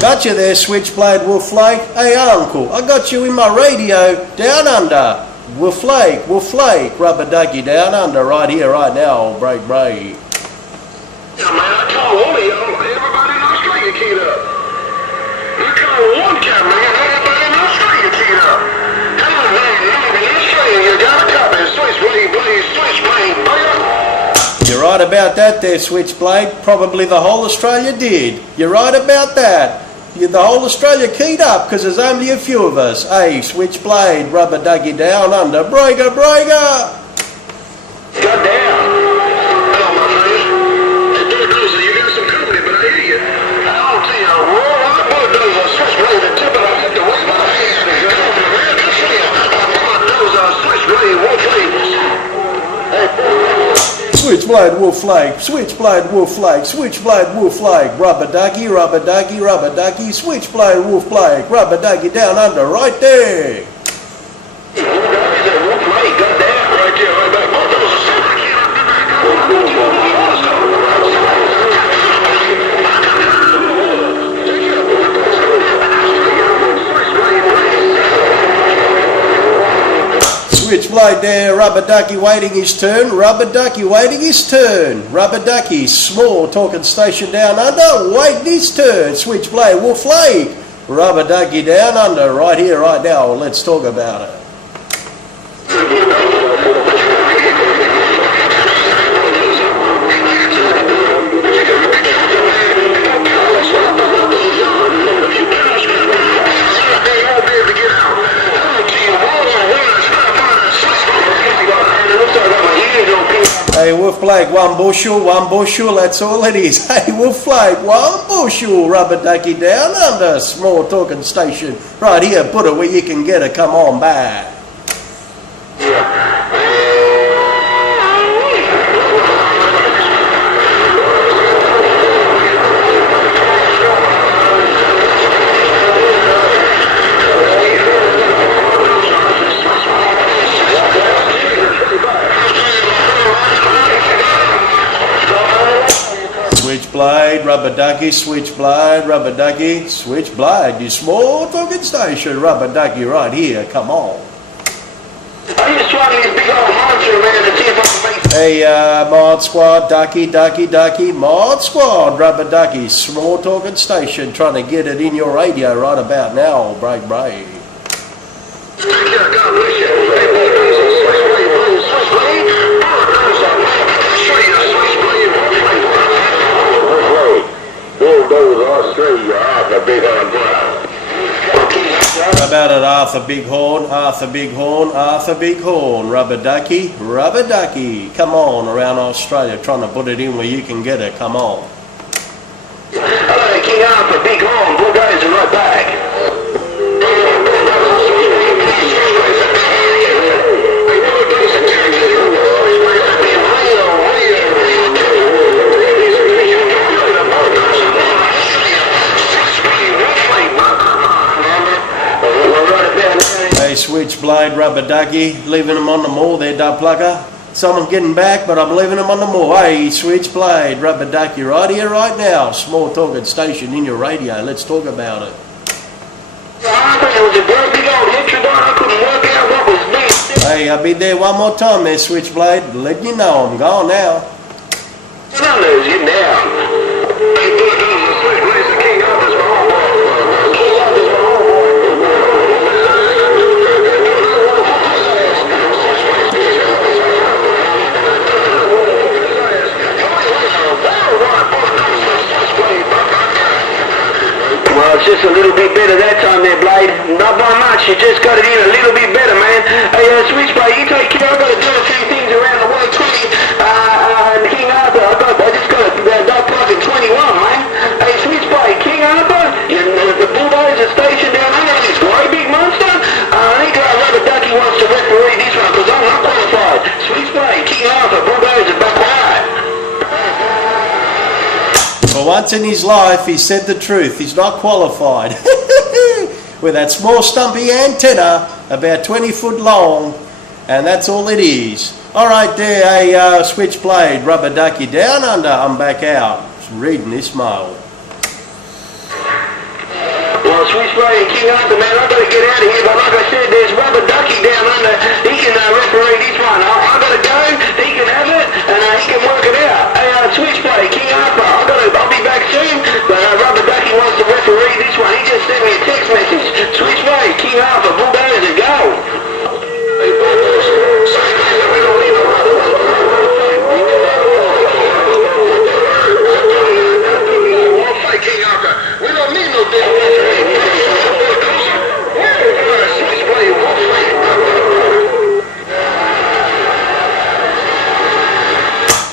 Got you there, Switchblade Wolflake. Hey, Uncle, I got you in my radio down under. Wolflake, rubber ducky down under, right here, right now, old break. Yeah, man, I told all of y'all, everybody in Australia keyed up. You call one cameraman, everybody in Australia keyed up. Come on, man, in Australia, you got a copy. Switchblade, baby. You're right about that there, Switchblade. Probably the whole Australia did. You're right about that. The whole Australia keyed up because there's only a few of us. Hey, Switchblade, rubber ducky down under, breaker. Goddamn. Hello, my friend. Hey, bulldozer, you got some company, but I hear you. I don't tell you, roll on the bulldozer, switchblade, the tip of I have to wave my hand. Come on, man, good for you. Bulldozer, switchblade, Wolflake. Switchblade Wolflake, rubber ducky, Switchblade Wolflake, rubber ducky down under, right there. Switchblade there, rubber ducky waiting his turn, rubber ducky, small talking station down under, waiting his turn, Switchblade Wolflake, rubber ducky down under, right here, right now, let's talk about it. Hey, Wolflake, one bushel, that's all it is. Hey, Wolflake, one bushel, rubber ducky down under, small talking station, right here, put it where you can get it, come on back. Switchblade, rubber ducky, switchblade, you small talking station, rubber ducky right here, come on. I just trying to big old monster, man, to see if I can make. Hey, mod squad, ducky, mod squad, rubber ducky, small talking station, trying to get it in your radio right about now, old break. Take care, God bless you. Australia, Arthur Bighorn Brown. How about it, Arthur Bighorn, rubber ducky, come on, around Australia, trying to put it in where you can get it, come on. Hello, King Arthur Bighorn, bulldozer right back. Hey, Switchblade, rubber ducky, leaving them on the moor there, dub plucker. Someone's getting back, but I'm leaving them on the moor. Hey, Switchblade, rubber ducky, right here, right now. Small talking station in your radio. Let's talk about it. Hey, I'll be there one more time there, Switchblade. Let you know I'm gone now. I'll lose you now. Well, it's just a little bit better that time there, Blade. Not by much, you just got it in a little bit better, man. Hey, Switchblade, you take care. I've got to do a few things around the 120. And King Arthur, I just got a dog plug in 21, man. Hey, Switchblade, King Arthur, the bulldozer station down under this great big monster. I think Rubber Ducky wants to referee this one because I'm not qualified. Switchblade, King Arthur, bulldozer, back right. For once in his life, he said the truth. He's not qualified. With that small stumpy antenna, about 20 foot long, and that's all it is. All right there, Switchblade, rubber ducky down under. I'm back out. Reading this mail. Switchblade and King Arthur, man, I gotta get out of here, but like I said, there's Rubber Ducky down under. He can referee this one. I gotta go, he can have it, and he can work it out. Hey, Switchblade, King Arthur, I'll be back soon, but Rubber Ducky wants to referee this one. He just sent me a text message. Switchblade, King Arthur, bulldozer, go. Hey, we don't need no King Arthur. We don't need no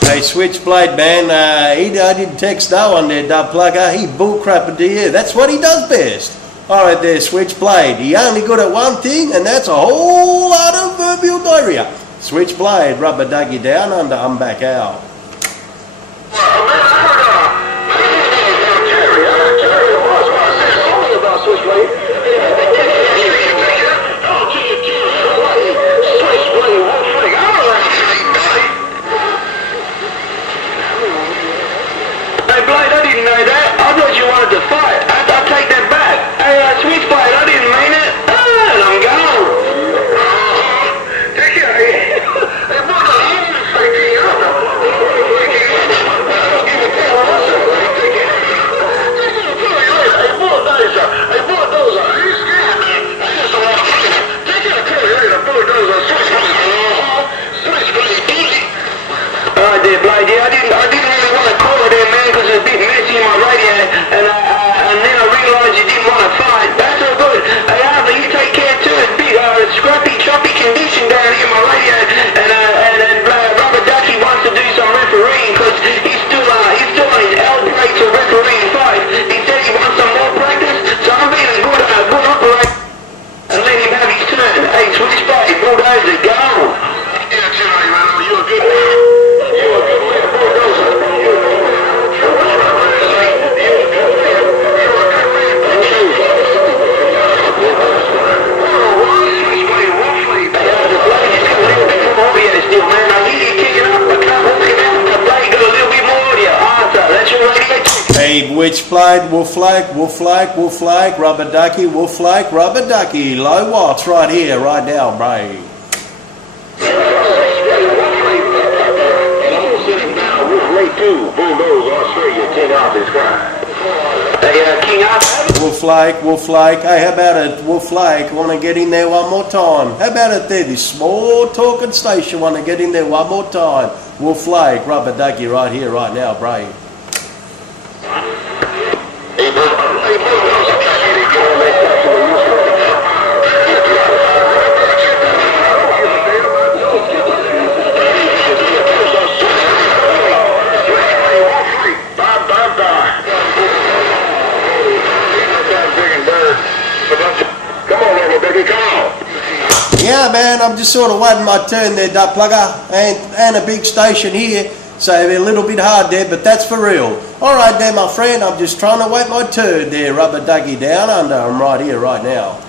Hey, Switchblade, man, I didn't text no one there, Dub Plugger. He bullcrapping to you. That's what he does best. All right there, Switchblade. He only good at one thing, and that's a whole lot of verbal diarrhea. Switchblade, Rubber Ducky down under, I'm back out. To fight. I'll take that back. Hey, Switchblade, I didn't mean it. And I'm gone. Take care. Hey, brother, I'm going to say King Arthur. Hey, bulldozer, are you scared, man? I just don't want to fight him. Take care of Curry later, bulldozer, Switchblade. Alright there, Blade. Yeah, I didn't really want to call it there, man, because it's a bit messy in my radio, and then I realised you didn't want to fight. That's all good. Hey, Arthur, you take care too. It's big, scrappy, choppy condition down here in my radio, and Rubber Ducky wants to do some refereeing because he's still on his L break to refereeing fight. He said he wants some more practice, so I'm being a good operator and let him have his turn. Hey, Switchblade, bulldozer, go. Yeah, tonight, man. You're a good man. You're a good man, bulldozer. Hey, Witchblade, Wolf-like, Rubber Ducky, Wolf-like, Rubber Ducky. Low watts right here, right now, bro. Wolf-like. Hey, how about it, Wolf-like? Want to get in there one more time? How about it there, this small talking station? Want to get in there one more time? Wolf-like, Rubber Ducky right here, right now, bro. Yeah, man, I'm just sort of waiting my turn there, Duck Plugger, and a big station here, so a little bit hard there, but that's for real. All right there, my friend, I'm just trying to wait my turn there, Rubber Ducky down under. I'm right here, right now.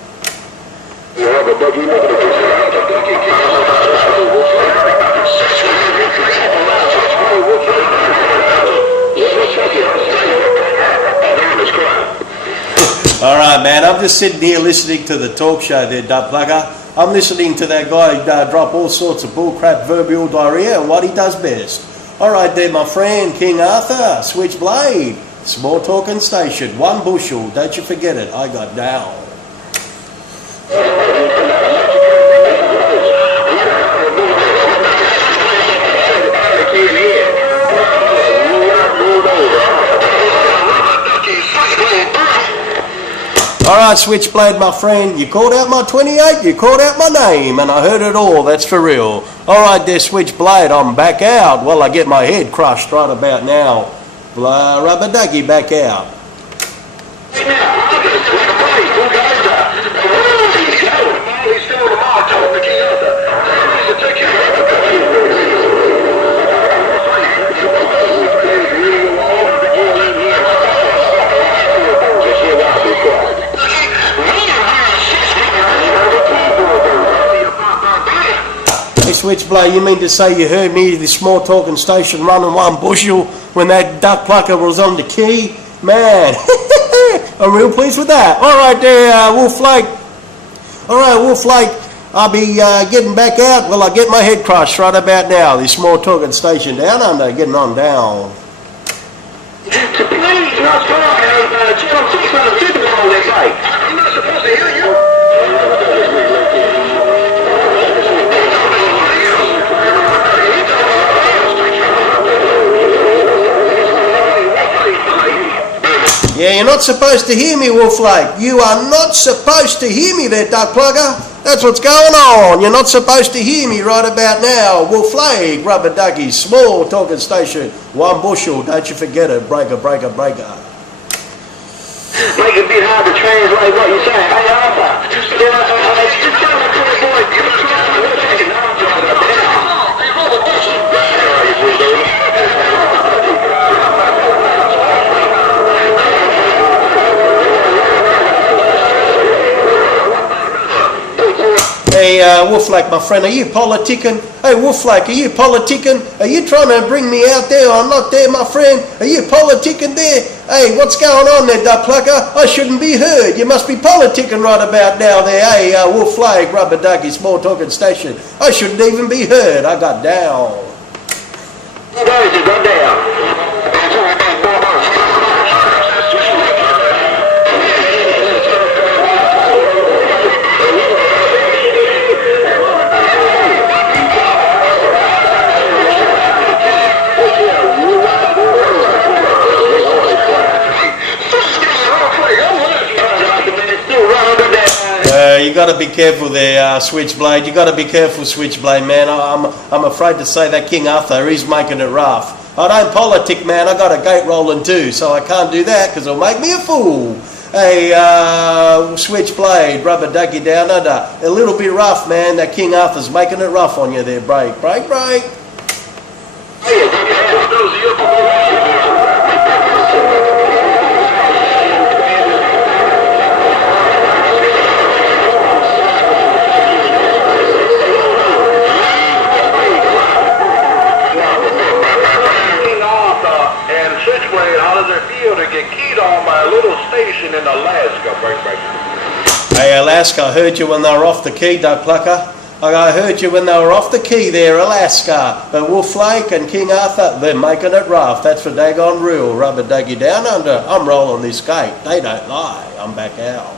All right, man, I'm just sitting here listening to the talk show there, Duck Plugger. I'm listening to that guy drop all sorts of bullcrap verbal diarrhea and what he does best. All right there, my friend, King Arthur, Switchblade, small talking station, 1 bushel, don't you forget it, I got down. Alright, Switchblade, my friend, you called out my 28, you called out my name, and I heard it all, that's for real. Alright there, Switchblade, I'm back out. Well, I get my head crushed right about now. Rubber Ducky back out. Switchblade, you mean to say you heard me, the small talking station, running 1 bushel when that duck plucker was on the key? Man, I'm real pleased with that. All right there, Wolf Lake. All right, Wolf Lake. I'll be getting back out. Well, I get my head crushed right about now. This small talking station down under, getting on down. So please, not strong, Channel 6 on the Super Bowl this night. I'm not supposed to hear you. Yeah, you're not supposed to hear me, Wolf Lake. You are not supposed to hear me there, duck plugger. That's what's going on. You're not supposed to hear me right about now. Wolf Lake, rubber ducky, small talking station, 1 bushel. Don't you forget it. Breaker, breaker, breaker. Make it a bit hard to translate what you say. Hey, Arthur. Just tell me, boy, you must try to take an Arthur right now. Hey, roll the bushel. Hey, Wolflake, my friend, are you politicking? Hey, Wolflake, are you politicking? Are you trying to bring me out there? I'm not there, my friend. Are you politicking there? Hey, what's going on there, duck plucker? I shouldn't be heard. You must be politicking right about now there. Hey, Wolflake, rubber ducky, small talking station. I shouldn't even be heard. I got down. You guys got down. You got to be careful there, Switchblade. You got to be careful, Switchblade, man. I'm afraid to say that King Athur, he's making it rough. I don't politic, man. I got a gate rolling too, so I can't do that because it'll make me a fool. Hey, Switchblade, rubber ducky down under. A little bit rough, man. That King Arthur's making it rough on you there. Break, break, break. In Alaska, Hey, Alaska, I heard you when they were off the key, duck plucker. I heard you when they were off the key there, Alaska. But Wolf Lake and King Arthur, they're making it rough. That's for daggone real. Rubber ducky down under. I'm rolling this gate. They don't lie. I'm back out.